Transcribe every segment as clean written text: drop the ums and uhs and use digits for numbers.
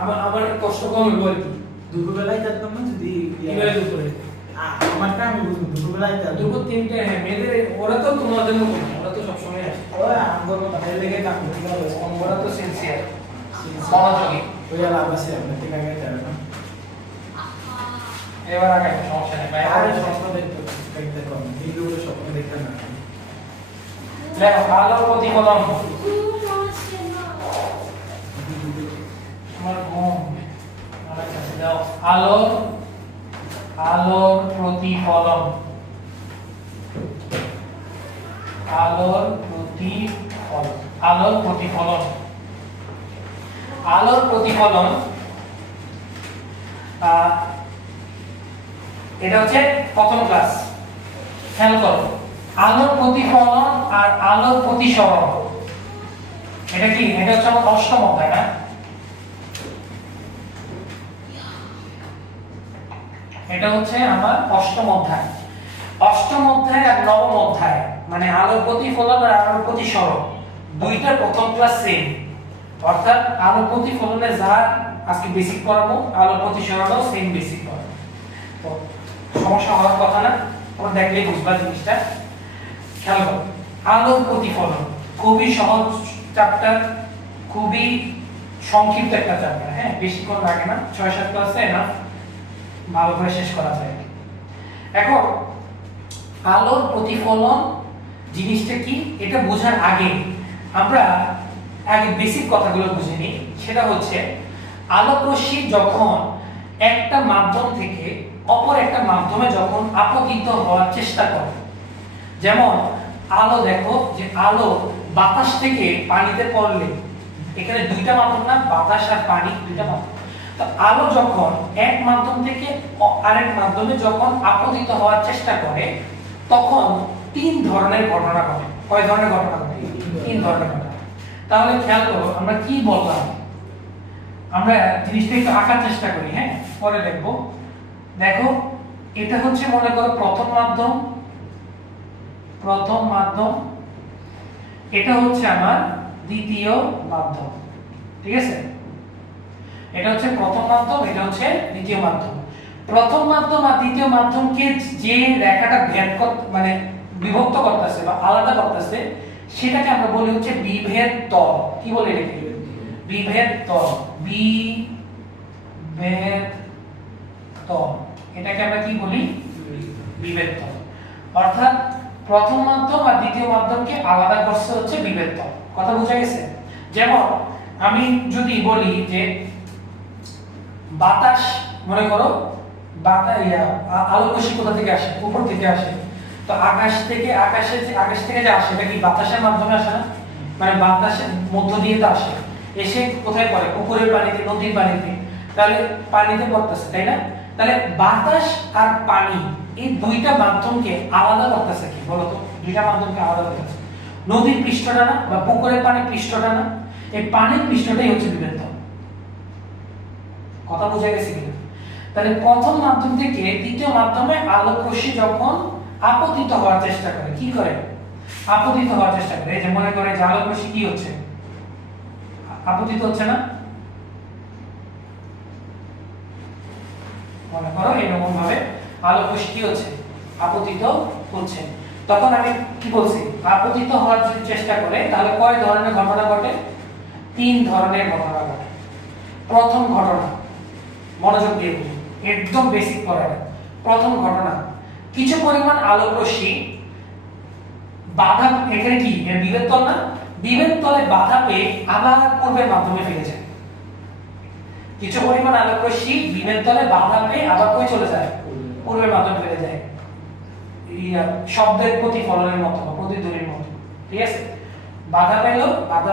আমার কষ্ট কম হইব আর কি। দুপুরবেলায় যেতাম না যদি কিভাবে দুপুরে আমারটা আমি বুঝবো দুপুরবেলায় যেতাম। দুপুর 3টে, হ্যাঁ মেয়েদের ওরা তো তোমাদের মতো না, ওরা তো সবসময় আসে। ওই আমার মতো ভাই লেগে কাম করতে হবে। ওরা তো সিনসিয়ার, মনোযোগী। ওই আর লাভ আছে আপনার থেকে আগে যাবে না। এবার আগে সমস্যা নেই ভাই। আর স্বপ্ন দেখতে কম দিনগুলো স্বপ্ন দেখতে না। দেখো আলোর প্রতিফলন, আমার ঘুম আমার কাছে দাও। আলোর প্রতিফলন, আলোর প্রতিফলন এটা হচ্ছে প্রথম ক্লাস। খেয়াল করো, আলোর প্রতিফলন আর আলোর প্রতিসরণ এটা কি? এটা হচ্ছে আমার অষ্টম অধ্যায় না? এটা হচ্ছে আমার অষ্টম অধ্যায়। অষ্টম অধ্যায় আর নবম অধ্যায় মানে আলোর প্রতিফলন আর আলোর প্রতিসরণ দুইটা প্রথম ক্লাস সেম। অর্থাৎ আলোর প্রতিফলনে যা আজকে বেসিক পড়াবো, আলোর প্রতিসরণও সেম বেসিক পড়াবো। তো সমস্যা হওয়ার কথা না, তোমরা দেখলেই বুঝবা জিনিসটা। খেয়াল করো, আলোর প্রতিফলন খুবই সহজ চ্যাপ্টার, খুবই সংক্ষিপ্ত একটা চ্যাপ্টার। হ্যাঁ, বেশিক্ষণ লাগে না, 6-7 ক্লাসে না ভালো করে শেষ করা যায়। এখন আলোর প্রতিফলন জিনিসটা কি এটা বোঝার আগে আমরা আগে বেসিক কথাগুলো বুঝে নিই। সেটা হচ্ছে আলোক রশ্মি যখন একটা মাধ্যম থেকে অপর একটা মাধ্যমে যখন আপতিত হওয়ার চেষ্টা করে, যেমন আলো, দেখো যে আলো বাতাস থেকে পানিতে পড়লে, এখানে দুইটা মাধ্যম না, বাতাস আর পানি দুইটা মাধ্যম। তো আলো যখন এক মাধ্যম থেকে আরেক মাধ্যমে যখন আপতিত হওয়ার চেষ্টা করে তখন 3 ধরনের ঘটনা ঘটে। কয় ধরনের ঘটনা ঘটে? 3 ধরনের ঘটনা। তাহলে খেয়াল করো আমরা কি বললাম, আমরা জিনিসটা একটু আঁকার চেষ্টা করি। হ্যাঁ, পরে দেখবো। দেখো এটা হচ্ছে মনে করো প্রথম মাধ্যম, এটা হচ্ছে আমার দ্বিতীয় মাধ্যম। ঠিক আছে, এটা হচ্ছে প্রথম মাধ্যম, এটা হচ্ছে দ্বিতীয় মাধ্যম। প্রথম মাধ্যম আর দ্বিতীয় মাধ্যমকে যে রেখাটা মানে বিভক্ত করতেছে বা আলাদা করতেছে সেটাকে আমরা বলি হচ্ছে বিভেদ তল। কি বলে এটাকে? বিভেদ তল। এটাকে আমরা কি বলি? বিভেদ তল। অর্থাৎ প্রথম মাধ্যম আর দ্বিতীয় মাধ্যমকে আলাদা করছে হচ্ছে বিভেদ তল। কথা বোঝা গেছে? যেমন আমি যদি বলি যে বাতাস, মনে করো আলো রশ্মি কোথা থেকে আসে? উপর থেকে আসে। তো আকাশ থেকে যে আসে এটা কি বাতাসের মাধ্যমে আসে না? মানে বাতাসের মধ্য দিয়ে তো আসে, এসে কোথায় পড়ে? পুকুরের পানিতে, নদীর পানিতে। তাহলে পানিতে পড়তেছে, তাই না? তাহলে বাতাস আর পানি এই দুইটা মাধ্যমকে আলাদা করতেছে কি বলতো? দুইটা মাধ্যমকে আলাদা করতেছে নদীর পৃষ্ঠটা না, বা পুকুরের পানির পৃষ্ঠটা না, এই পানির পৃষ্ঠটাই হচ্ছে বিভেদ তল। কথা বোঝা গেছে কিনা? তাহলে প্রথম মাধ্যম থেকে দ্বিতীয় মাধ্যমে আলোক রশ্মি যখন আপতিত হওয়ার চেষ্টা করে, কি করে? আপতিত হওয়ার চেষ্টা করে। এই যে মনে করে যে আলোক রশ্মি কি হচ্ছে? আপতিত হচ্ছে না? মনে করো এরকম ভাবে আলোক রশ্মি কি হচ্ছে? আপতিত হচ্ছে। তখন আমি কি বলছি? আপতিত হওয়ার যদি চেষ্টা করে তাহলে কয় ধরনের ঘটনা ঘটে? 3 ধরনের ঘটনা ঘটে। প্রথম ঘটনা, মনোযোগ দিয়ে বুঝুন, একদম বেসিক পড়াটা। প্রথম ঘটনা, কিছু পরিমাণ আলোক রশ্মি বাধা, এখানে কি এর বিভেদ তল না? বিভেদ তলে বাধা পেয়ে আবার পূর্বের মাধ্যমে ফিরে যায়। কিছু পরিমাণ আলোক রশ্মি বিভেদ তলে বাধা পেয়ে আবার কই চলে যায়? পূর্বের মাধ্যমে ফিরে যায়। শব্দের প্রতিফলনের মতো বা প্রতিধ্বনির মতো। ঠিক আছে, বাধা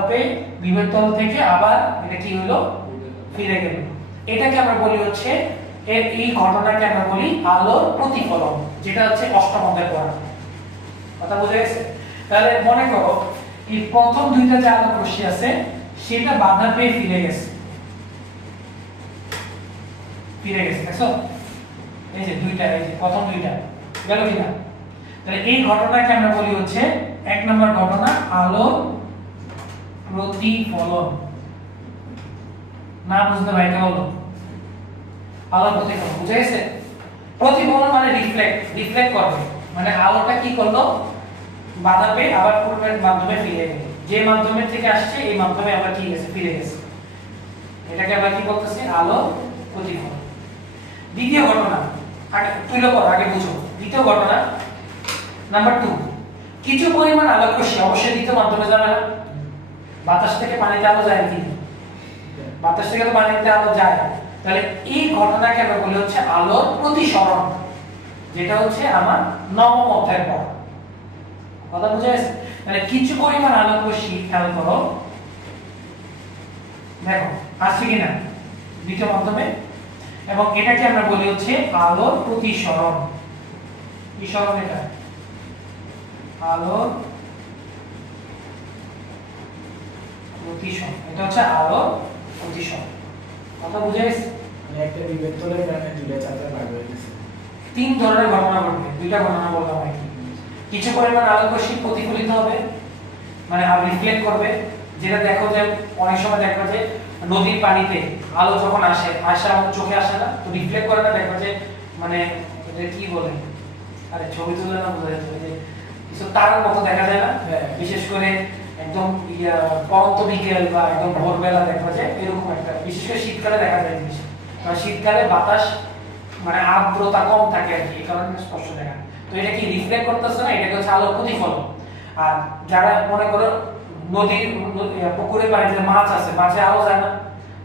পেয়ে বিভেদ তল থেকে আবার এটা কি হলো? ফিরে গেল। এটাকে আমরা বলি হচ্ছে, এই ঘটনাকে আমরা বলি আলোর প্রতিফলন, যেটা হচ্ছে অষ্টম অধ্যায়ে পড়া। কথা বোঝা গেছে? তাহলে মনে করো এই প্রথম দুইটা যে আলোক রশ্মি আছে সেটা বাধা পেয়ে ফিরে গেছে, দেখছো? এই যে দুইটা, এই যে প্রথম দুইটা গেল কিনা? তাহলে এই ঘটনাকে আমরা বলি হচ্ছে 1 নম্বর ঘটনা আলোর প্রতিফলন। না বুঝলে ভাই এটা হলো আলোর প্রতিফলন। বুঝা গেছে? প্রতিফলন মানে রিফ্লেক্ট করবে, মানে আলোটা কি করলো, বাধা পেয়ে আবার পূর্বের মাধ্যমে ফিরে গেল, যে মাধ্যমের থেকে আসছে এই মাধ্যমে আবার কি গেছে, ফিরে গেছে। এটাকে আমরা কি বলতেছি, আলো প্রতিফলন। দ্বিতীয় ঘটনা আগে তুলে পড়ো, আগে বুঝো। দ্বিতীয় ঘটনা নাম্বার 2, কিছু পরিমাণ আলোক রশ্মি অবশ্যই দ্বিতীয় মাধ্যমে যাবে না। বাতাস থেকে পানিতে আলো যায় কি? বাতাস থেকে তো পানিতে আলো যায়। তাহলে এই ঘটনাকে আমরা বলি হচ্ছে আলোর প্রতিসরণ, যেটা হচ্ছে আমার নবম অধ্যায়ের পর। কথা বুঝা গেছে? তাহলে কিছু পরিমাণ আলোক রশ্মি, খেয়াল করো, দেখো আসছে কিনা দ্বিতীয় মাধ্যমে, এবং এটাকে আমরা বলি হচ্ছে আলোর প্রতিসরণ। কি সরণ এটা? আলোর প্রতিসরণ। এটা হচ্ছে আলোর প্রতিসরণ। কথা বুঝা গেছে? মানে একটা বিভেদকের কারণে দুইটা চারটা ভাগ হয়ে গেছে। তিন ধরনের ঘটনা ঘটবে, দুইটা ঘটনা বললাম আর কি। কিছু পরিমাণ আলোক রশ্মি প্রতিফলিত হবে, মানে রিফ্লেক্ট করবে, যেটা দেখো যে অনেক সময় দেখো যে নদীর পানিতে আলো যখন আসে আমাদের চোখে আসে না, তো রিফ্লেক্ট করে না, দেখো যে মানে এটা কি বলে, আরে ছবি তুলে না বোঝা যাচ্ছে যে কিছু তারার মতো দেখা যায় না, বিশেষ করে একদম পরন্ত বিকেল বা একদম ভোরবেলা দেখো যে এরকম একটা, বিশেষ করে শীতকালে দেখা যায় জিনিস। কারণ শীতকালে বাতাস মানে আর্দ্রতা কম থাকে আর কি, এই কারণে স্পষ্ট দেখা। তো এটা কি রিফ্লেক্ট করতেছে না, এটাকে হচ্ছে আলোর প্রতিফলন। আর যারা মনে করো নদীর পুকুরে পানিতে মাছ আছে, মাছে আলো যায় না,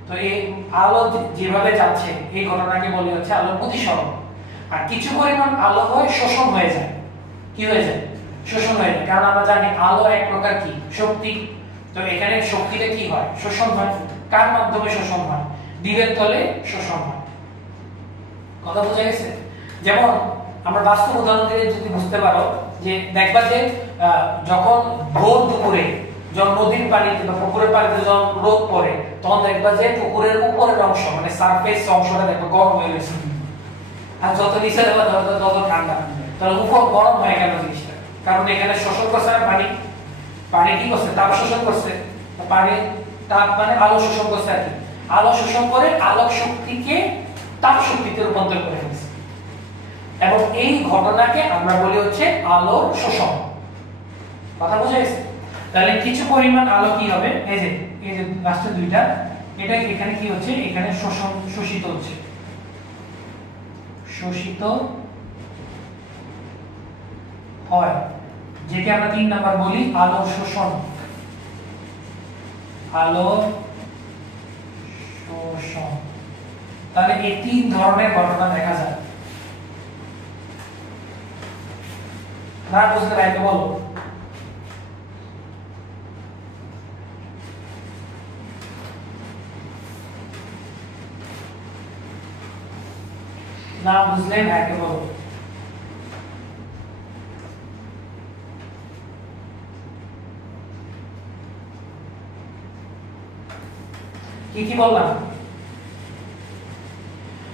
তো এই আলো যেভাবে যাচ্ছে এই ঘটনাকে বলে হচ্ছে আলোর প্রতিসরণ। আর কিছু পরিমাণ আলো হয় শোষণ হয়ে যায়। কি হয়ে যায়? শোষণ হয়ে যায়। কারণ আমরা জানি আলো এক প্রকার কি, শক্তি। তো এখানে শক্তিটা কি হয়, শোষণ হয়। কার মাধ্যমে শোষণ হয়? দ্বীপের তলে শোষণ হয়। কথা বোঝা গেছে? যেমন আমরা বাস্তব উদাহরণ দিয়ে যদি বুঝতে পারো, যে দেখবা যে যখন ভোর দুপুরে যখন নদীর পানিতে বা পুকুরের পানিতে যখন রোদ পড়ে, তখন দেখবা যে পুকুরের উপরের অংশ মানে সারফেস অংশটা দেখো গরম হয়ে গেছে, আর যত নিচে যাবে তত ঠান্ডা। তাহলে উপর গরম হয়ে গেল জিনিসটা, কারণ এখানে শোষণ করছে না পানি কি করছে, তাপ শোষণ করছে। পানি তাপ মানে আলো শোষণ করছে আর কি, আলো শোষণ করে আলোক শক্তিকে তাপ শক্তিতে রূপান্তর করে ফেলছে, এবং এই ঘটনাকে আমরা বলি হচ্ছে আলোর শোষণ। কথা বোঝা গেছে? তাহলে কিছু পরিমাণ আলো কি হবে, এই যে লাস্টের দুইটা, এটা এখানে কি হচ্ছে, এখানে শোষিত হচ্ছে, শোষিত হয়, যেটা আমরা 3 নাম্বার বলি আলো শোষণ। আলো শোষণ। তাহলে এই 3 ধরনের ঘটনা দেখা যায়। না বুঝতে পারলে বলো। না বুঝলে ভাইকে বলো। কি কি বললাম?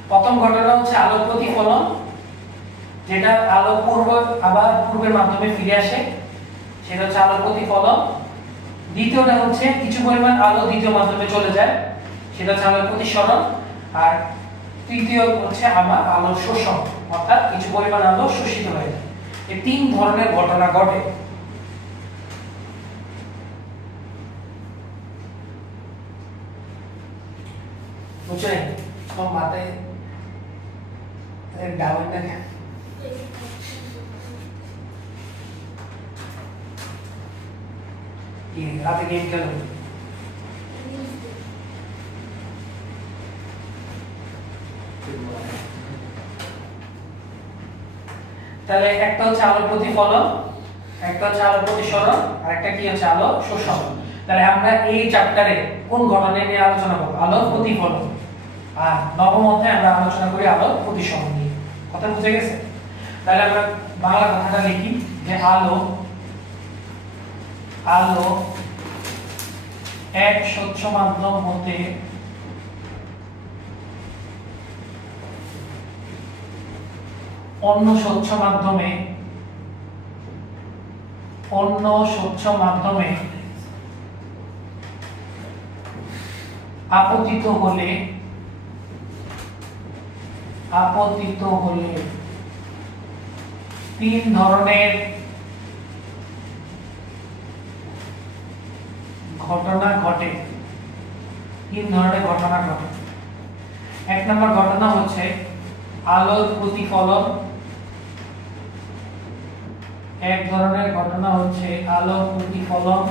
প্রথম ঘটনা হচ্ছে আলো প্রতিফলন, যেটা আলো পূর্বের মাধ্যমে ফিরে আসে, সেটা হচ্ছে আলো প্রতিফলন। দ্বিতীয়টা হচ্ছে কিছু পরিমাণ আলো দ্বিতীয় মাধ্যমে চলে যায়, সেটা হচ্ছে আলো প্রতিসরণ। আর তৃতীয় হচ্ছে আমার আলো শোষণ, অর্থাৎ কিছু পরিমাণ আলো শোষিত হয়ে যায়। এই 3 ধরনের ঘটনা ঘটে। বুঝছেন? তো মাথায় ডাউন না কি রাতে গেম খেলো? তাহলে একটা হচ্ছে আলো প্রতিফলন, একটা হচ্ছে আলো প্রতিসরণ, আর একটা কি হচ্ছে আলো শোষণ। তাহলে আমরা এই চ্যাপ্টারে কোন ঘটনা নিয়ে আলোচনা করব? আলো প্রতিফলন। আর নবম অধ্যায়ে আমরা আলোচনা করি আলো প্রতিসরণ নিয়ে। কথা বুঝে গেছে? তাহলে আমরা বাংলা কথাটা লিখি যে আলো এক স্বচ্ছ মাধ্যম হতে অন্য স্বচ্ছ মাধ্যমে আপতিত হলে তিন ধরনের ঘটনা ঘটে। এক নম্বর ঘটনা হচ্ছে আলোর প্রতিফলন। এক ধরনের ঘটনা হচ্ছে আলোর প্রতিফলন।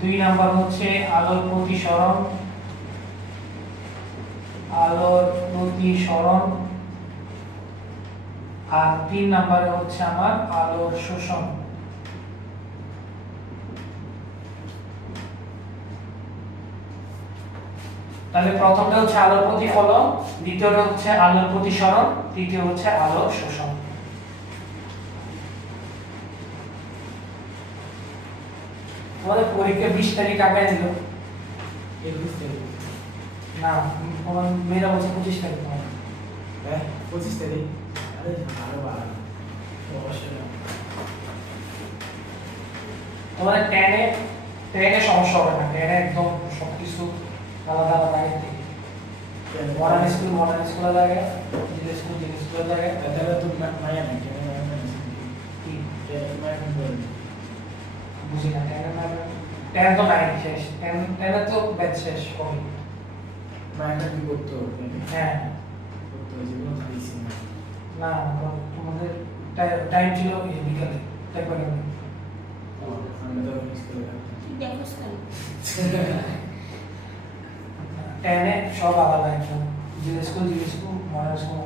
দুই নাম্বার হচ্ছে আলোর প্রতিসরণ। আর তিন নম্বরে হচ্ছে আমার আলোর শোষণ। তাহলে প্রথমটা হচ্ছে আলোর প্রতিফলন, দ্বিতীয়টা হচ্ছে আলোর প্রতিসরণ, তৃতীয় হচ্ছে আলোর শোষণ। আমাদের পরীক্ষা 20 তারিখ আগে দিল। 21 তারিখ না, আমার মেয়েরা বলছে 25 তারিখ। হ্যাঁ 25 তারিখ। আরে আরো ভালো অবশ্যই না। তোমাদের 10 এ সমস্যা হবে না। 10 এ একদম সবকিছু আলাদা আলাদা আগে থেকে। মডার্ন স্কুল জায়গায়, জিনিস স্কুল জায়গায়। তাহলে তো মায়া নাই কেন কি মায়া বল বুঝি না। 10 তো নাই শেষ। 10 তো ব্যাচ শেষ হবে। মায়াটা কি করতে হবে? হ্যাঁ করতে হবে, যেগুলো খাইছি না, তোমাদের টাইম ছিল বিকালে, তাই করে না। আমরা তো স্কুলে দেখো স্যার 10 এ সব আলাদা একদম। জিনিস স্কুল মডার্ন স্কুল।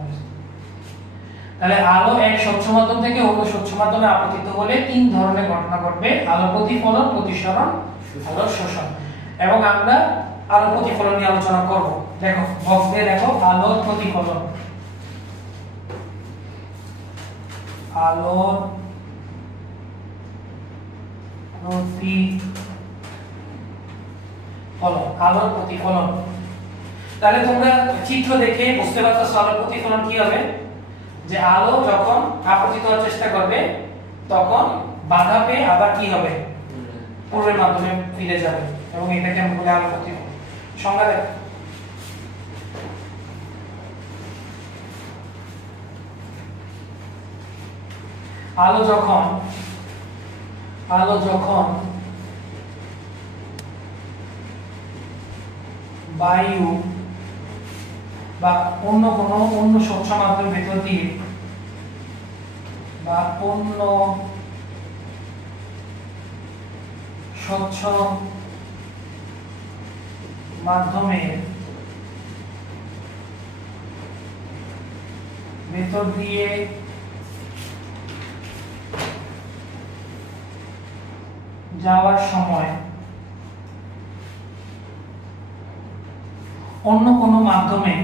তাহলে আলো এক স্বচ্ছ মাধ্যম থেকে অন্য স্বচ্ছ মাধ্যমে আপতিত হলে তিন ধরনের ঘটনা ঘটবে: আলো প্রতিফলন, প্রতিসরণ, আলো শোষণ। এবং আমরা আলো প্রতিফলন নিয়ে আলোচনা করব। দেখো বক্স দিয়ে দেখো, আলোর প্রতিফলন। আলোর প্রতিফলন। তাহলে তোমরা চিত্র দেখে বুঝতে পারছো আলোর প্রতিফলন কি হবে। যে আলো যখন আপতিত হওয়ার চেষ্টা করবে তখন বাধা পেয়ে আবার কি হবে, পূর্বের মাধ্যমে ফিরে যাবে, এবং এটাকে আমরা বলি আলো প্রতিফলন। সংজ্ঞা দেখ। আলো যখন বায়ু বা অন্য স্বচ্ছ মাধ্যমের ভেতর দিয়ে বা অন্য স্বচ্ছ মাধ্যমের ভেতর দিয়ে যাওয়ার সময় অন্য কোনো মাধ্যমে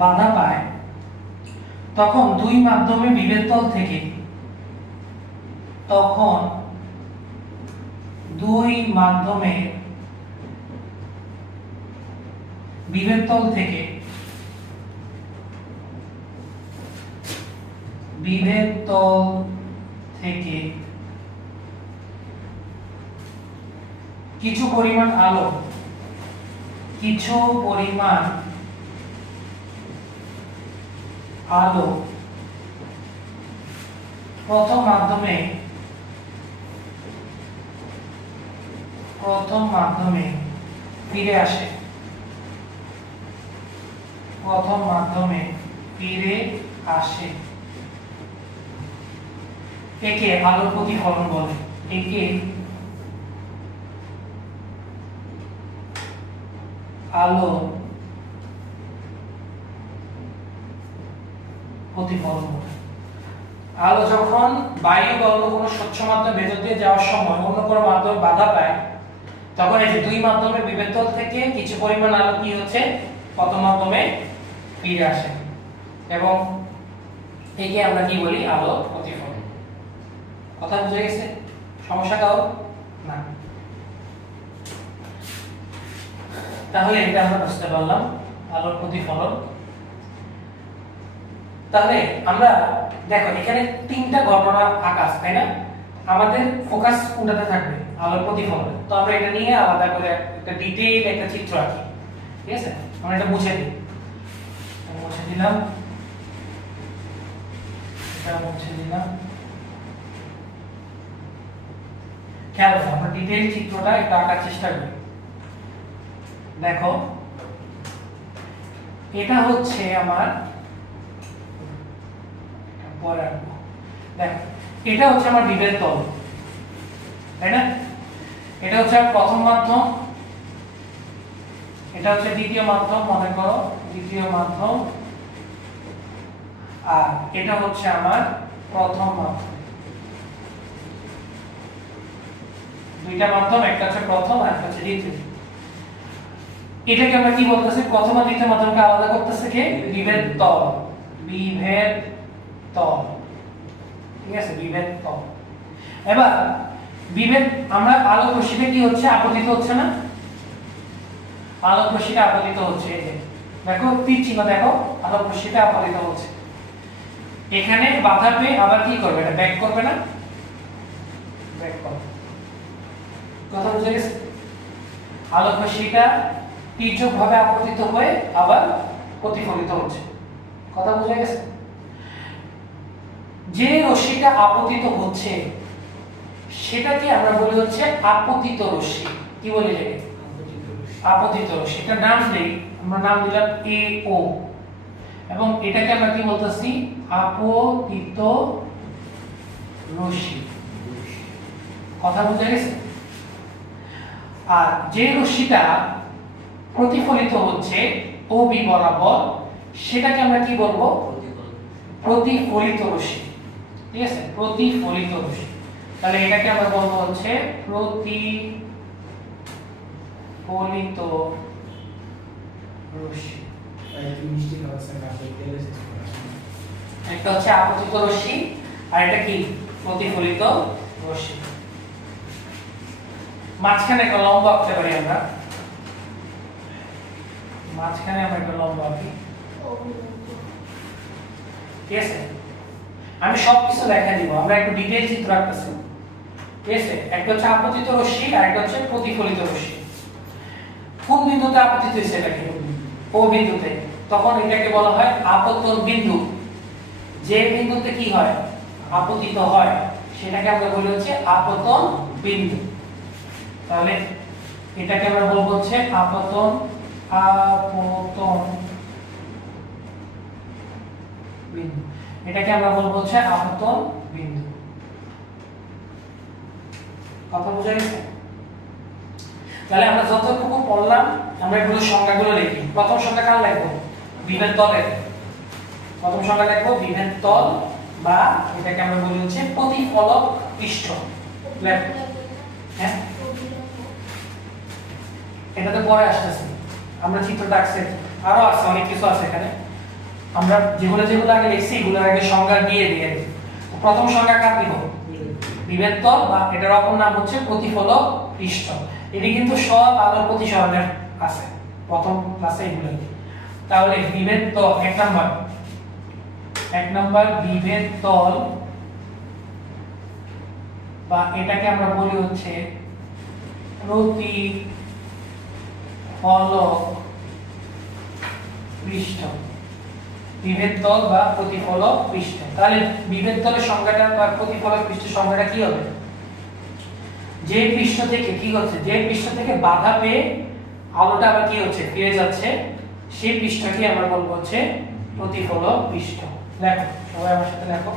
বাধা পায়, তখন দুই মাধ্যমে বিভেদতল থেকে কিছু পরিমাণ আলো প্রথম মাধ্যমে ফিরে আসে। একে আলোর প্রতিফলন বলে। একে আলো প্রতিফলন বলে। আলো যখন বায়ু বা অন্য কোনো স্বচ্ছ মাধ্যম ভেতর দিয়ে যাওয়ার সময় অন্য কোনো মাধ্যমে বাধা পায়, তখন এই যে দুই মাধ্যমের বিভেদতল থেকে কিছু পরিমাণ আলো কি হচ্ছে, প্রথম মাধ্যমে ফিরে আসে, এবং একে আমরা কি বলি, আলো প্রতিফলন। কথা বুঝে গেছে? সমস্যা কাও না? তাহলে এটা আমরা বুঝতে পারলাম আলোর প্রতিফলন। তাহলে আমরা দেখো এখানে তিনটা ঘটনা আকাশ, তাই না? আমাদের ফোকাস কোনটাতে থাকবে? আলোর প্রতিফলন। তো আমরা এটা নিয়ে আলাদা করে একটা ডিটেইল একটা চিত্র আঁকি, ঠিক আছে? আমরা এটা মুছে দিই, মুছে দিলাম, এটা মুছে দিলাম। খেয়াল করো, আমরা ডিটেইল চিত্রটা একটু আঁকার চেষ্টা করি। দেখো এটা হচ্ছে আমার পরে আঁকবো। দেখো এটা হচ্ছে আমার বিভেদ তল, তাই না? এটা হচ্ছে প্রথম মাধ্যম, এটা হচ্ছে দ্বিতীয় মাধ্যম, মনে করো দ্বিতীয় মাধ্যম, আর এটা হচ্ছে আমার প্রথম মাধ্যম। দুইটা মাধ্যম, একটা হচ্ছে প্রথম আর একটা হচ্ছে দ্বিতীয়। এটাকে আমরা কি বলতেছি? প্রথম আর দ্বিতীয় মাধ্যমকে আলাদা করতেছে কে? বিভেদ তল। বিভেদ তল, ঠিক আছে? বিভেদ তল। এবার বিভেদ, আমরা আলোক রশ্মিতে কি হচ্ছে? আপতিত হচ্ছে না? আলোক রশ্মিতে আপতিত হচ্ছে, এই যে দেখো তীর চিহ্ন, দেখো আলোক রশ্মিতে আপতিত হচ্ছে। এখানে বাধা পেয়ে আবার কি করবে? এটা ব্যাক করবে না? ব্যাক করবে। কথা বুঝে গেছে? আলোক রশ্মিটা তীর্যকভাবে আপতিত হয়ে আবার প্রতিফলিত হচ্ছে। কথা বুঝে গেছে? যে রশ্মিটা আপতিত হচ্ছে সেটাকে আমরা বলি হচ্ছে আপতিত রশ্মি। কি বলি এটাকে? আপতিত রশ্মি। এটা নাম দেই, আমরা নাম দিলাম AO, এবং এটাকে আমরা কি বলতেছি? আপতিত রশ্মি। কথা বুঝে গেছে? আর যে রশ্মিটা প্রতিফলিত হচ্ছে OB বরাবর, সেটাকে আমরা কি বলবো? প্রতিফলিত রশ্মি, ঠিক আছে? প্রতিফলিত রশ্মি। তাহলে এটাকে আমরা বলবো হচ্ছে প্রতিফলিত রশ্মি। একটা হচ্ছে আপতিত রশ্মি আর এটা কি? প্রতিফলিত রশ্মি। মাঝখানে একটা লম্ব আঁকতে পারি আমরা, মাঝখানে আমরা একটা লম্ব আঁকি, ঠিক আছে? আমি সবকিছু লেখা দিব, আমরা একটু ডিটেইল চিত্র আঁকতেছি, ঠিক আছে? একটা হচ্ছে আপতিত রশ্মি আর একটা হচ্ছে প্রতিফলিত রশ্মি। কোন বিন্দুতে আপতিত হয়েছে? এটাকে ও বিন্দুতে, তখন এটাকে বলা হয় আপতন বিন্দু। যে বিন্দুতে কি হয়? আপতিত হয়, সেটাকে আমরা বলি হচ্ছে আপতন বিন্দু। তাহলে এটাকে আমরা বলবো হচ্ছে আপতন বিন্দু। এটাকে আমরা বলবো হচ্ছে আপতন বিন্দু। কথা বুঝা গেছে? তাহলে আমরা যতটুকু পড়লাম আমরা এগুলো সংজ্ঞাগুলো লিখি। প্রথম সংজ্ঞা কার লিখবো? বিভেদ তলের। প্রথম সংজ্ঞা লিখবো বিভেদ তল, বা এটাকে আমরা বলি হচ্ছে প্রতিফলক পৃষ্ঠ। হ্যাঁ, এটাতে পরে আসতেছে, আমরা চিত্রটা আঁকছি, আরো আছে অনেক কিছু আছে এখানে। আমরা যেগুলো আগে লিখছি এগুলোর আগে সংজ্ঞা দিয়ে দিয়ে। প্রথম সংজ্ঞা কার দিব? বিভেদ তল, বা এটার অপর নাম হচ্ছে প্রতিফলক পৃষ্ঠ। এটি কিন্তু সব আলোর প্রতিসরণের আছে প্রথম ক্লাসে এগুলো। তাহলে বিভেদ তল এক নাম্বার বিভেদ তল, বা এটাকে আমরা বলি হচ্ছে প্রতিফলক পৃষ্ঠ। বিভেদ তল বা প্রতিফলক পৃষ্ঠ। তাহলে বিভেদ তলের সংজ্ঞাটা বা প্রতিফলক পৃষ্ঠের সংজ্ঞাটা কি হবে? যে পৃষ্ঠ থেকে কি হচ্ছে? যে পৃষ্ঠ থেকে বাধা পেয়ে আলোটা আবার কি হচ্ছে? ফিরে যাচ্ছে, সেই পৃষ্ঠকে আমরা বলবো হচ্ছে প্রতিফলক পৃষ্ঠ। দেখো সবাই আমার সাথে দেখো,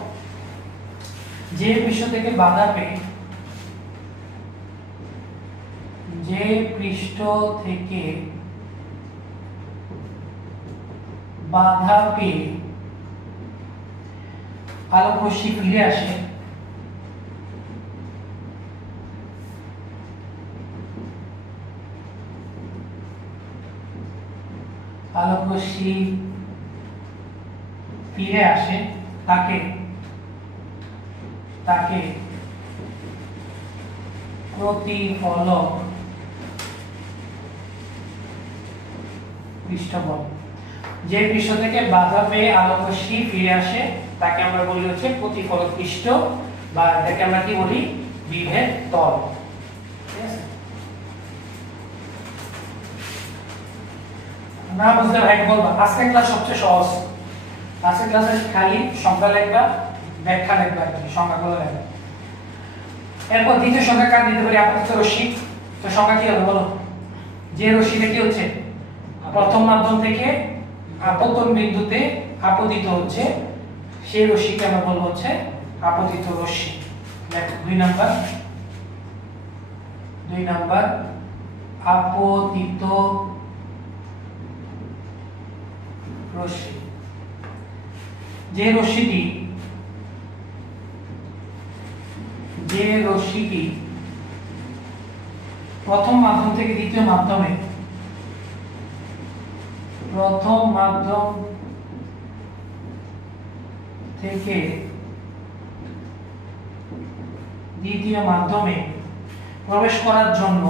যে পৃষ্ঠ থেকে বাধা পেয়ে, যে পৃষ্ঠ থেকে বাধা পেয়ে আলোক রশ্মি ফিরে আসে, আলোক রশ্মি ফিরে আসে, তাকে প্রতিফলক পৃষ্ঠ বলে। যে পৃষ্ঠ থেকে বাধা পেয়ে আলোকরশ্মি ফিরে আসে তাকে আমরা বলি হচ্ছে প্রতিফলক পৃষ্ঠ, বা এটাকে আমরা কি বলি, বিভেদ তল। ঠিক আছে, না বুঝলে ভাই বলবা। আজকের ক্লাস সবচেয়ে সহজ। আজকের ক্লাসে খালি সংখ্যা লিখবা, ব্যাখ্যা লিখবা, আর কি সংখ্যাগুলো লিখবা। এরপর দ্বিতীয় সংখ্যা কার দিতে পারি, আপতিত রশ্মি। তো সংখ্যা কি হবে বলো? যে রশ্মিটা কি হচ্ছে প্রথম মাধ্যম থেকে আপতন বিন্দুতে আপতিত হচ্ছে, সেই রশ্মিকে আমরা বলবো হচ্ছে আপতিত রশ্মি। দেখো 2 নাম্বার আপতিত রশ্মি। যে রশ্মিটি প্রথম মাধ্যম থেকে দ্বিতীয় মাধ্যমে, প্রথম মাধ্যম থেকে দ্বিতীয় মাধ্যমে প্রবেশ করার জন্য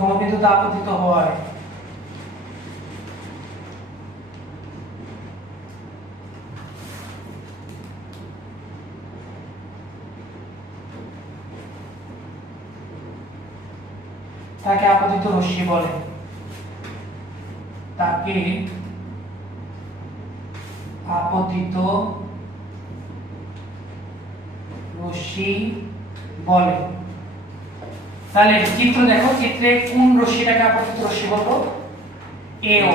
কোনো বিন্দুতে আপতিত হয়, তাকে আপতিত রশ্মি বলে। তাকে আপতিত রশ্মি বলে। তাহলে চিত্র দেখো, চিত্রে কোন রশ্মিটাকে আপতিত রশ্মি বলবো? এও।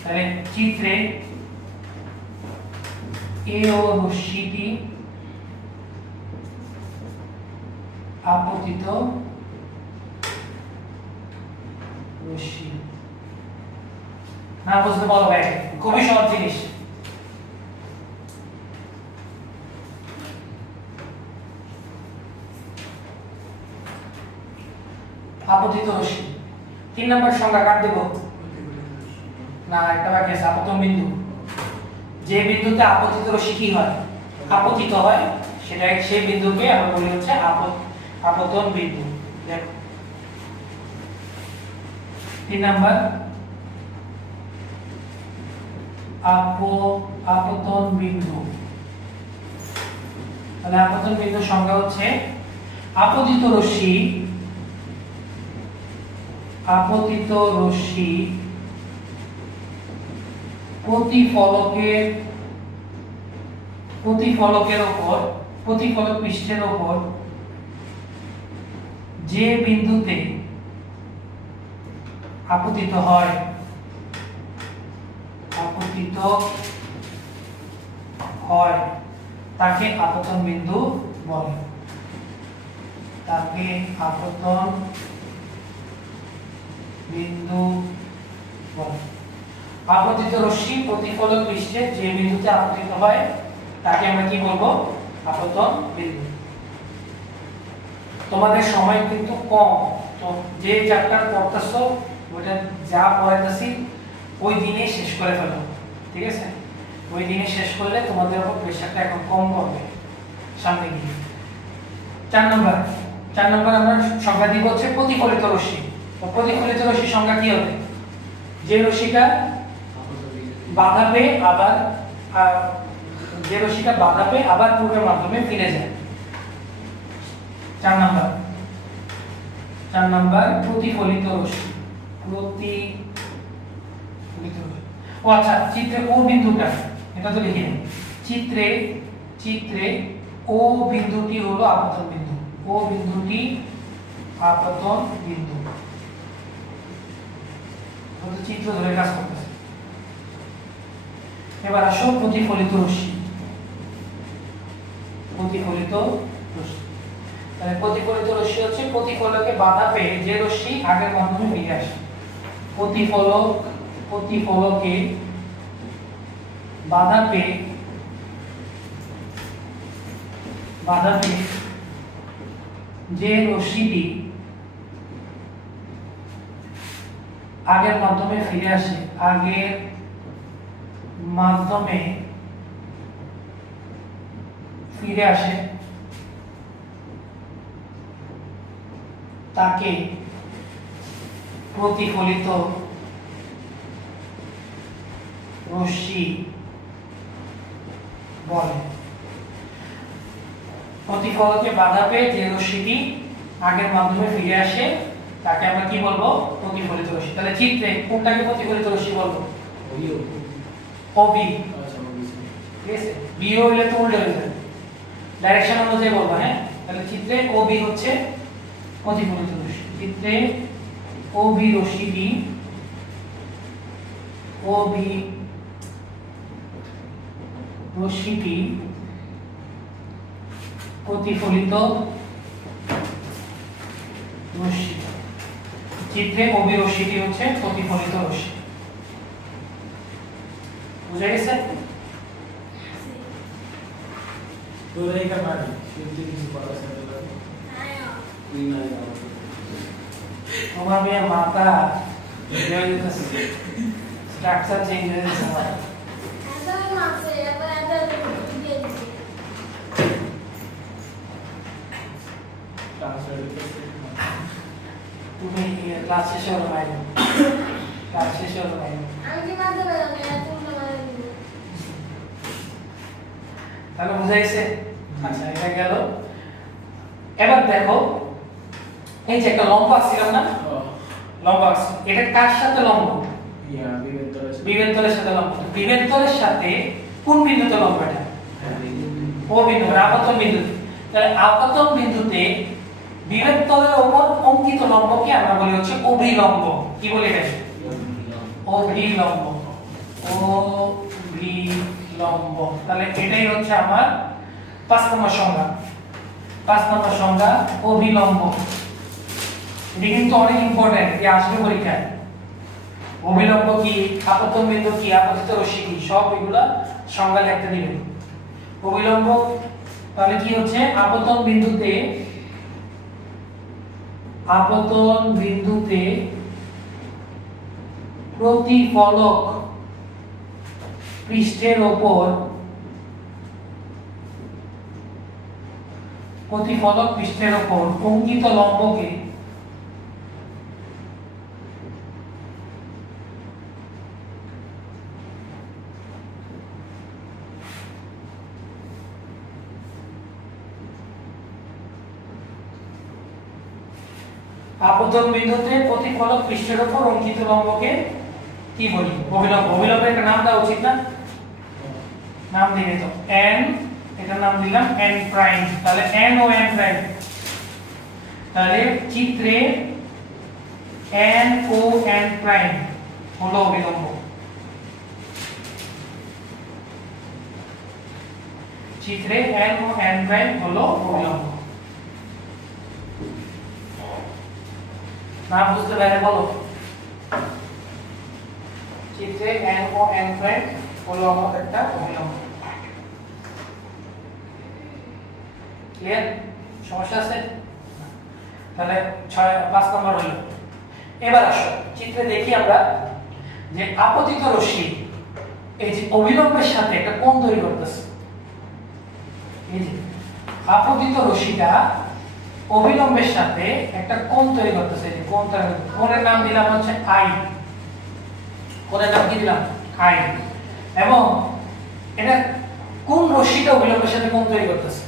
তাহলে চিত্রে এও রশ্মিটি আপতিত রশ্মি। না বুঝতে বলো ভাই, খুবই সহজ জিনিস। আপতিত রশ্মি। 3 নম্বর সংখ্যা কাট দেব না, একটা বাকি আছে, আপতন বিন্দু। যে বিন্দুতে আপতিত রশ্মি কি হয়, আপতিত হয়, সেটা সেই বিন্দুকে আমরা বলি হচ্ছে আপতন বিন্দু। দেখো 3 নাম্বার আপতন বিন্দু। তাহলে আপতন বিন্দুর সংজ্ঞা হচ্ছে আপতিত রশ্মি প্রতিফলক পৃষ্ঠের উপর যে বিন্দুতে আপতিত হয় তাকে আপতন বিন্দু বলে। তাকে আপতন বিন্দু বলে। আপতিত রশ্মি প্রতিফলক পৃষ্ঠে যে বিন্দুতে আপতিত হয় তাকে আমরা কি বলবো, আপতন বিন্দু। তোমাদের সময় কিন্তু কম, তো যে চ্যাপ্টার পড়তেছো ওটা যা পড়াইতেছি ওই দিনে শেষ করে ফেলো। ঠিক আছে, ওই দিনে শেষ করলে তোমাদের উপর প্রেশারটা এখন কম করবে সামনে গিয়ে। 4 নম্বর আমরা সংজ্ঞা দিব হচ্ছে প্রতিফলিত রশ্মি। তো প্রতিফলিত রশ্মির সংজ্ঞা কি হবে? যে রশ্মিটা বাধা পেয়ে আবার পূর্বের মাধ্যমে ফিরে যায়। 4 নাম্বার প্রতিফলিত রশ্মি। ও আচ্ছা, চিত্রে ও বিন্দুটা, এটা তো লিখে নিন। চিত্রে ও বিন্দুটি হলো আপতন বিন্দু। ও বিন্দুটি আপতন বিন্দু। চিত্র ধরে কাজ করতেছে। এবার আসো প্রতিফলিত রশ্মি। তাহলে প্রতিফলিত রশ্মি হচ্ছে প্রতিফলকে বাধা পেয়ে যে রশ্মি আগের মাধ্যমে ফিরে আসে। প্রতিফলকে বাধা পেয়ে যে রশ্মিটি আগের মাধ্যমে ফিরে আসে, তাকে প্রতিফলিত রশ্মি বলে। প্রতিফলকে বাধা পেয়ে যে রশ্মিটি আগের মাধ্যমে ফিরে আসে তাকে আমরা কি বলবো? প্রতিফলিত রশ্মি। তাহলে চিত্রে কোনটাকে প্রতিফলিত রশ্মি বলবো? ওবি। ঠিক আছে, বি হইলে তো উল্টো হয়ে যাবে, ডাইরেকশন অনুযায়ী বলবো। হ্যাঁ, তাহলে চিত্রে ওবি হচ্ছে প্রতিফলিত রশ্মি। চিত্রে ওবি রশ্মিটি প্রতিফলিত রশ্মি। চিত্রে ওবি রশ্মিটি হচ্ছে প্রতিফলিত রশ্মি। বুঝা গেছে? তোমার মেয়ে মাথা স্ট্রাকচার চেঞ্জ হয়ে গেছে। তুমি ক্লাস শেষ হলো বাইরে, ক্লাস শেষ হলো বাইরে। তাহলে বুঝা গেছে? আচ্ছা, এটা গেল। এবার দেখো, এই যে একটা লম্ব ছিল না, লম্ব আছে, এটা কার সাথে লম্ব? বিভেদতলের সাথে লম্ব। বিভেদতলের সাথে কোন বিন্দুতে লম্ব? এটা ও বিন্দু, আপতন বিন্দুতে। তাহলে আপতন বিন্দুতে বিভেদতলের উপর অঙ্কিত লম্বকে আমরা বলি হচ্ছে অভিলম্ব। কি বলি এটা? অভিলম্ব। অভিলম্ব। তাহলে এটাই হচ্ছে আমার 5 নম্বর সংজ্ঞা। 5 নম্বর সংজ্ঞা অভিলম্ব। এটা কিন্তু অনেক ইম্পর্টেন্ট, এটা আসবে পরীক্ষায়। অভিলম্ব কি, আপতন বিন্দু কি, আপতিত রশ্মি কি, সব এগুলা সংজ্ঞা লিখতে দিবেন। অভিলম্ব তাহলে কি হচ্ছে? আপতন বিন্দুতে প্রতিফলক পৃষ্ঠের উপর অঙ্কিত লম্বকে আপতন বিন্দুতে প্রতিফলক পৃষ্ঠের উপর অঙ্কিত লম্বকে কি বলি? অভিলম্ব। অভিলম্বের একটা নাম দেওয়া উচিত না? নাম দিলে তো n, এটার নাম দিলাম n প্রাইম। তাহলে n ও n প্রাইম, তাহলে চিত্রে n ও n প্রাইম হলো অভিলম্ব। চিত্রে n ও n প্রাইম হলো অভিলম্ব। না বুঝতে পারলে বলো। চিত্রে n ও n প্রাইম হলো আমাদের একটা অভিলম্ব। ক্লিয়ার? সমস্যা আছে? তাহলে 5 নম্বর হলো। এবার আসো চিত্রে দেখি আমরা যে আপতিত রশ্মি এই যে অভিলম্বের সাথে একটা কোণ তৈরি করতেছে। এই যে আপতিত রশ্মিটা অভিলম্বের সাথে একটা কোণ তৈরি করতেছে। এই যে কোণ তৈরি, কোণের নাম দিলাম হচ্ছে i। কোণের নাম কি দিলাম? i। এবং এটা কোন রশ্মিটা অভিলম্বের সাথে কোণ তৈরি করতেছে?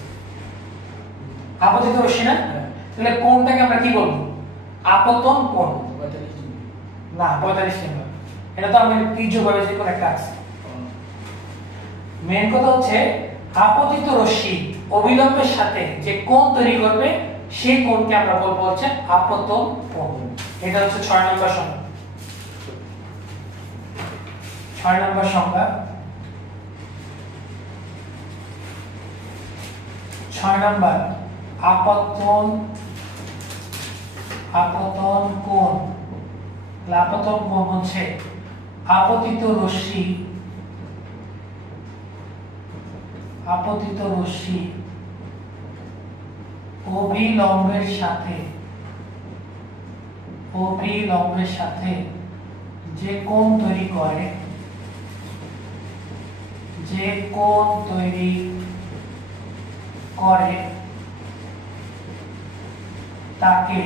আপতিত রশ্মি না? তাহলে কোণটাকে আমরা কি বলবো? আপতন কোণ। না, 45 ডিগ্রি। এটা তো আমি ত্রিজ্যভাবে যে কোন একটা আছে। মেইন কথা হচ্ছে আপতিত রশ্মি অভিলম্বের সাথে যে কোণ তৈরি করবে সেই কোণকে আমরা বলবো হচ্ছে আপতন কোণ। এটা হচ্ছে 6 নম্বর সংজ্ঞা। 6 নম্বর সংজ্ঞা। 6 নম্বর আপতন কোণ। আপতন কোণ হচ্ছে আপতিত রশ্মি অভিলম্বের সাথে যে কোণ তৈরি করে তাকে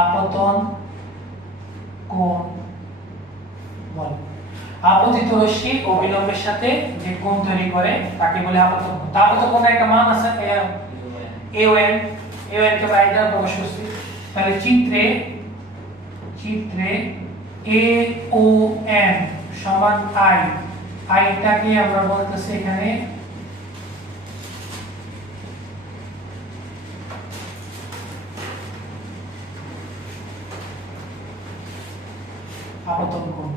আপতন কোণ বলে। আপতিত রশ্মি অবিলম্বের সাথে যে কোণ তৈরি করে তাকে বলে আপতন কোণ। আপতন কোণের একটা মান আছে AON কে আমরা এটা প্রকাশ করছি। তাহলে চিত্রে AON সমান I টাকে আমরা বলতেছি এখানে আপতন কোণ।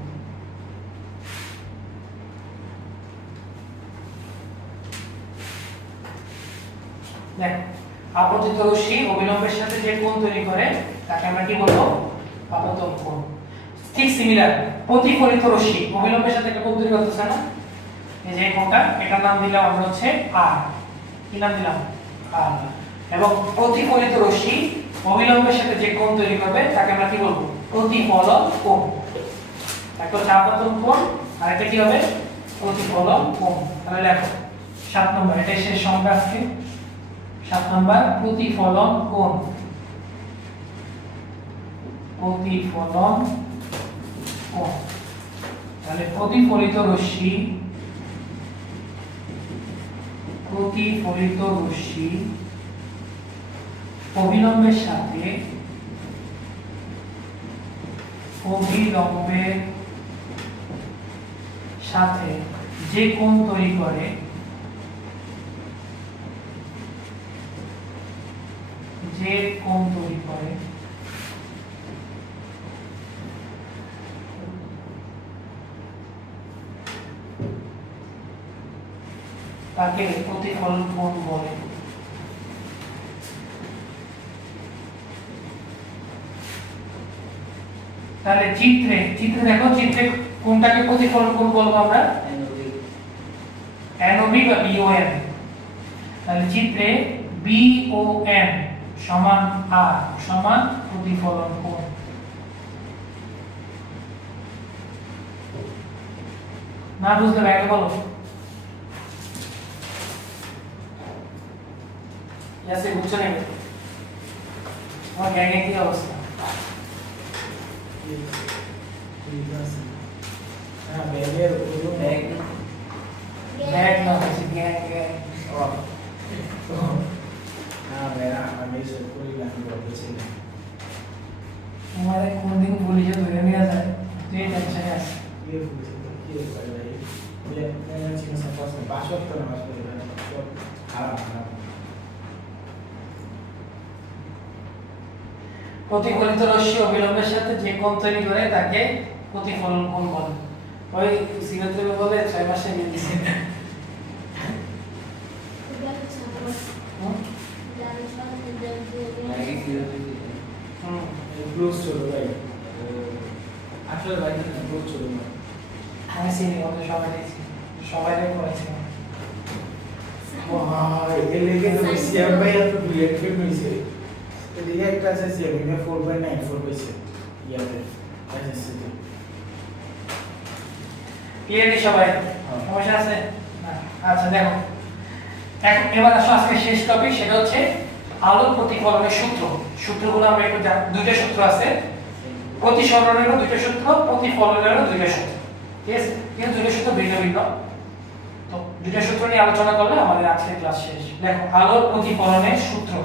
দেখ আপতিত রশ্মি অবিলম্বের সাথে যে কোণ তৈরি করে তাকে আমরা কি বলবো? আপতন কোণ। ঠিক সিমিলার প্রতিফলিত রশ্মি অবিলম্বের সাথে একটা কোণ তৈরি করতেছে না, এই যে কোণটা, এটার নাম দিলাম আমরা হচ্ছে R। কি নাম দিলাম? R। এবং প্রতিফলিত রশ্মি অবিলম্বের সাথে যে কোণ তৈরি করবে তাকে আমরা কি বলবো? প্রতিফলন কোণ। একটা হচ্ছে আপতন কোণ আর একটা কি হবে? প্রতিফলন কোণ। তাহলে দেখো 7 নম্বর, এটাই শেষ সংখ্যা আজকে। 7 নম্বর প্রতিফলন কোণ। প্রতিফলন কোণ। তাহলে প্রতিফলিত রশ্মি অবিলম্বের সাথে যে কোণ তৈরি করে তাকে প্রতিফলন কোণ বলে। তাহলে চিত্রে দেখো, চিত্রে কোনটাকে প্রতিফলন কোণ বলবো আমরা? NOB বা BON। তাহলে চিত্রে BON সমান R সমান প্রতিফলন কোণ। না বুঝলে ব্যাকে বলো। ऐसे বুঝছো না? তোমার গ্যাংয়ে কি অবস্থা? হ্যাঁ, ব্যাগের ওজন ব্যাগ না হচ্ছে গ্যাং। হ্যাঁ মেরা আমি সব করে লাইন বলতেছি। তোমারে কোনদিন বলি যে ধরে নিয়ে যায়, তুই টেনশনে আছিস। ये पूछे तो ये कर रही ये मैं चिकन सफास में बाशों तो नमाज पढ़ रहा है तो खराब প্রতিফলিত রশ্মি অবিলম্বের সাথে যে কোণ তৈরি করে তাকে প্রতিফলন কোণ বলে। ওই সিগারেট বলে 6 মাসে নিয়ে দিছে। ক্লোজ চলো ভাই আসলে ভাই ক্লোজ চলো না আমি চিনি ওদের সবাই করেছি। ভাই এর লেগে তো সিএম ভাই এত বিএড ফিল্ম হইছে এদিকে একটা আছে সিএম এর 4/9 4/7 ইয়াতে এসএসসি ক্লিয়ারলি সবাই সমস্যা আছে? আচ্ছা দেখো, এখন এবার আসো আজকে শেষ টপিক, সেটা হচ্ছে আলোক প্রতিফলনের সূত্র। সূত্রগুলো আমরা একটু দুইটা সূত্র আছে, প্রতিসরণেরও দুইটা সূত্র, প্রতিফলনেরও দুইটা সূত্র। ঠিক আছে, কিন্তু দুইটা সূত্র ভিন্ন ভিন্ন। তো দুইটা সূত্র নিয়ে আলোচনা করলে আমাদের আজকের ক্লাস শেষ। দেখো আলোক প্রতিফলনের সূত্র।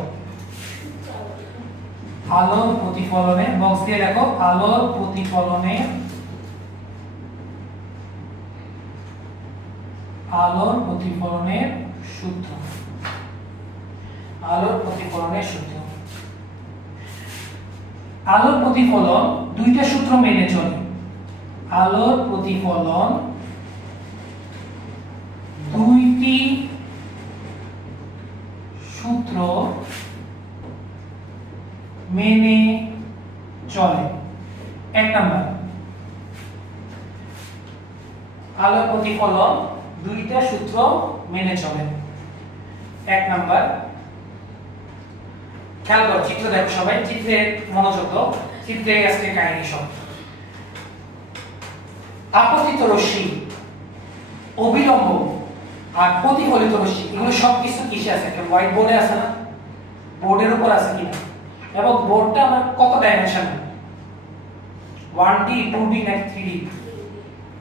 আলোর প্রতিফলনের বক্স দিয়ে দেখো, আলোর প্রতিফলনের সূত্র। আলোর প্রতিফলনের সূত্র। আলোর প্রতিফলন দুইটা সূত্র মেনে চলে। আলোর প্রতিফলন দুইটি সূত্র মেনে চলে। এক নাম্বার, আলোর প্রতিফলন দুইটা সূত্র মেনে চলে। এক নাম্বার, খেয়াল করো চিত্র দেখো সবাই, চিত্রে মনোযোগ দাও, চিত্রে আজকে কাহিনী সব। আপতিত রশ্মি, অবিলম্ব আর প্রতিফলিত রশ্মি, এগুলো সবকিছু কিসে আছে? একটা হোয়াইট বোর্ডে আছে না? বোর্ডের উপর আছে কিনা? এবং বোর্ডটা আমার কত ডাইমেনশন, 1D 2D নাকি 3D?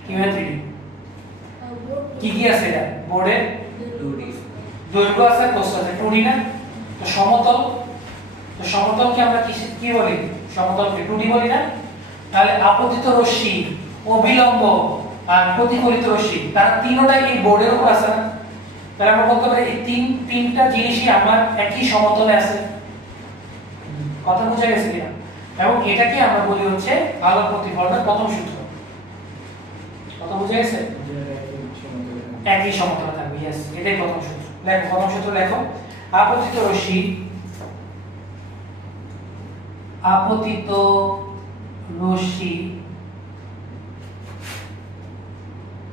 কিভাবে 3D? কি কি আছে এটা বোর্ডে? 2D দৈর্ঘ্য আছে, প্রস্থ আছে, 2D না? তো সমতল, তো সমতলকে আমরা কি বলি? সমতলকে 2D বলি না? তাহলে আপতিত রশ্মি, অভিলম্ব আর প্রতিফলিত রশ্মি তারা তিনটাই এই বোর্ডের উপর আছে না? তাহলে আমরা বলতে পারি এই তিনটা জিনিসই আমার একই সমতলে আছে। কথা বুঝা গেছে কিনা? এবং এটাকে আমরা বলি হচ্ছে আলোক প্রতিফলনের প্রথম সূত্র। কথা বুঝা গেছে? একই সমতলে থাকবে, यस, এটাই প্রথম সূত্র। লেখো প্রথম সূত্র লেখো। আপতিত রশ্মি, আপতিত রশ্মি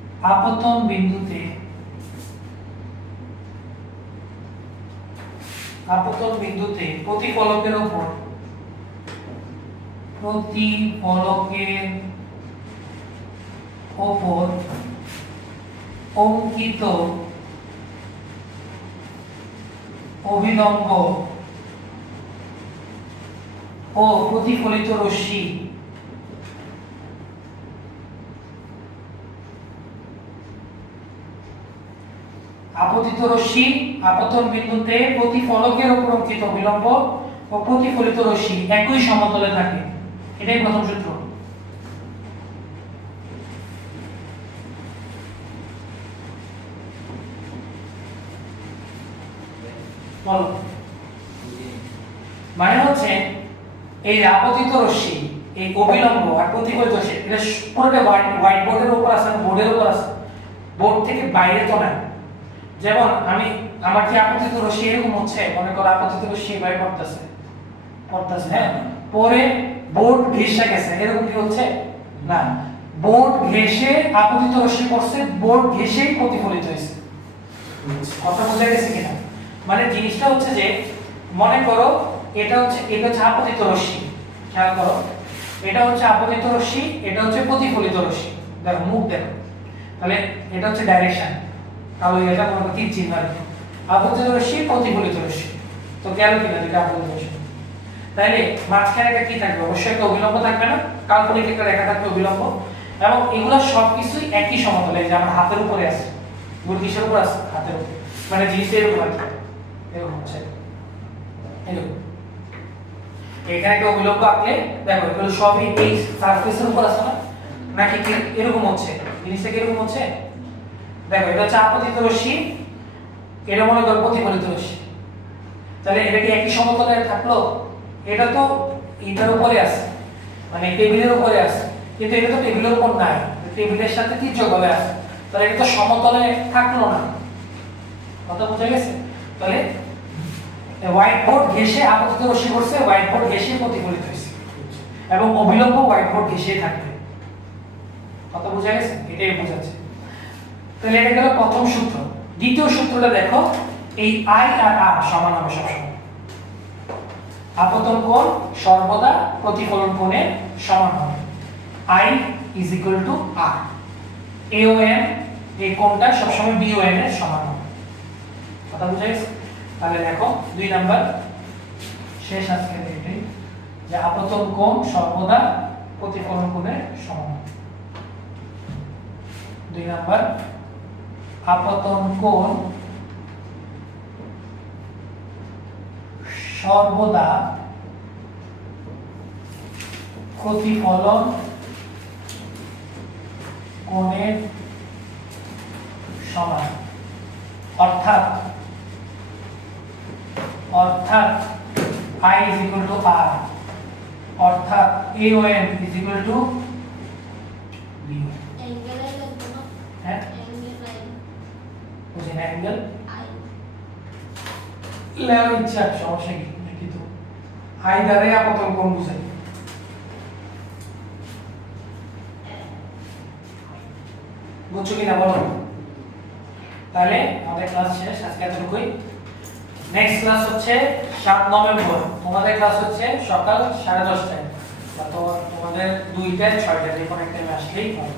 আপতন বিন্দুতে প্রতিফলকের উপর অঙ্কিত অভিলম্ব ও প্রতিফলিত রশ্মি আপতিত রশ্মি আপতন বিন্দুতে প্রতিফলকের উপর অঙ্কিত অভিলম্ব ও প্রতিফলিত রশ্মি একই সমতলে থাকে, এটাই প্রথম সূত্র। বলো, মানে হচ্ছে এই আপতিত রশ্মি, এই অভিলম্ব আর প্রতিফলিত রশ্মি এটা পুরোটা হোয়াইট বোর্ডের উপর আছে, বোর্ডের উপর আছে, বোর্ড থেকে বাইরে তো না। যেমন আমার কি আপতিত রশ্মি এরকম হচ্ছে, মনে করো আপতিত রশ্মি বাইরে পড়তেছে, হ্যাঁ, পরে বোর্ড ঘেঁষে গেছে, এরকম কি হচ্ছে না? বোর্ড ঘেঁষে আপতিত রশ্মি পড়ছে, বোর্ড ঘেঁষেই প্রতিফলিত হয়েছে। কথা বুঝা গেছে কিনা? মানে জিনিসটা হচ্ছে যে মনে করো এটা হচ্ছে আপতিত রশ্মি, খেয়াল করো, এটা হচ্ছে আপতিত রশ্মি, এটা হচ্ছে প্রতিফলিত রশ্মি। দেখো মুখ দেখো, তাহলে এটা হচ্ছে ডাইরেকশন, তাহলে এটা কোনো তীর চিহ্ন আর কি, আপতিত রশ্মি প্রতিফলিত রশ্মি। তো গেল কিনা এটা আপতিত রশ্মি? তাইলে মাঝখানে একটা কি থাকবে? অবশ্যই একটা অভিলম্ব থাকবে না? কাল্পনিক একটা রেখা থাকবে অভিলম্ব, এবং এগুলো সবকিছুই একই সমতলে। যে আমার হাতের উপরে আছে, এগুলো কিসের উপর আছে? হাতের উপর, মানে জিনিসটা এরকম আর কি, এরকম হচ্ছে, এরকম। এখানে একটা অভিলম্ব আঁকলে দেখো এগুলো সবই এই সারফেসের উপর আছে না? নাকি এরকম হচ্ছে? জিনিসটা কি এরকম হচ্ছে? দেখো এটা হচ্ছে আপতিত রশ্মি, এটা মনে করো প্রতিফলিত রশ্মি, তাহলে এটা কি একই সমতলে থাকলো? এটা তো এটার উপরে আছে, মানে টেবিলের উপরে আছে, কিন্তু এটা তো টেবিলের উপর নাই, টেবিলের সাথে তির্যকভাবে আছে, তাহলে এটা তো সমতলে থাকলো না। কথা বুঝা গেছে? তাহলে হোয়াইট বোর্ড ঘেঁষে আপতিত রশ্মি করছে, হোয়াইট বোর্ড ঘেঁষে প্রতিফলিত হয়েছে, এবং অভিলম্ব হোয়াইট বোর্ড ঘেঁষে থাকবে। কথা বুঝা গেছে? এটাই বোঝাচ্ছে। তাহলে এটা গেল প্রথম সূত্র। দ্বিতীয় সূত্রটা দেখো, এই আই আর আর সমান হবে সবসময়। আপতন কোণ সর্বদা প্রতিফলন কোণের সমান হবে। I is equal to R, AON এই কোণটা সবসময় BON এর সমান হবে। কথা বুঝা গেছে? তাহলে দেখো 2 নাম্বার শেষ আজকে এটাই, যে আপতন কোণ সর্বদা প্রতিফলন কোণের সমান হবে। 2 নাম্বার, আপতন কোণ সর্বদা প্রতিফলন কোণের সমান, অর্থাৎ I is equal to R, অর্থাৎ AON is equal to BON। হ্যাঁ, বুঝি না অ্যাঙ্গেল লেও ইচ্ছা, সমস্যা কি? কিন্তু আই দ্বারা আপতন কোণ বুঝাই। বুঝছো কিনা বলো? তাহলে আমাদের ক্লাস শেষ আজকে এতটুকুই। নেক্সট ক্লাস হচ্ছে 7 নভেম্বর। তোমাদের ক্লাস হচ্ছে সকাল 10:30টায়, বা তোমাদের 2টায় 6টায়, যে কোনো একটা টাইমে আসলেই হবে।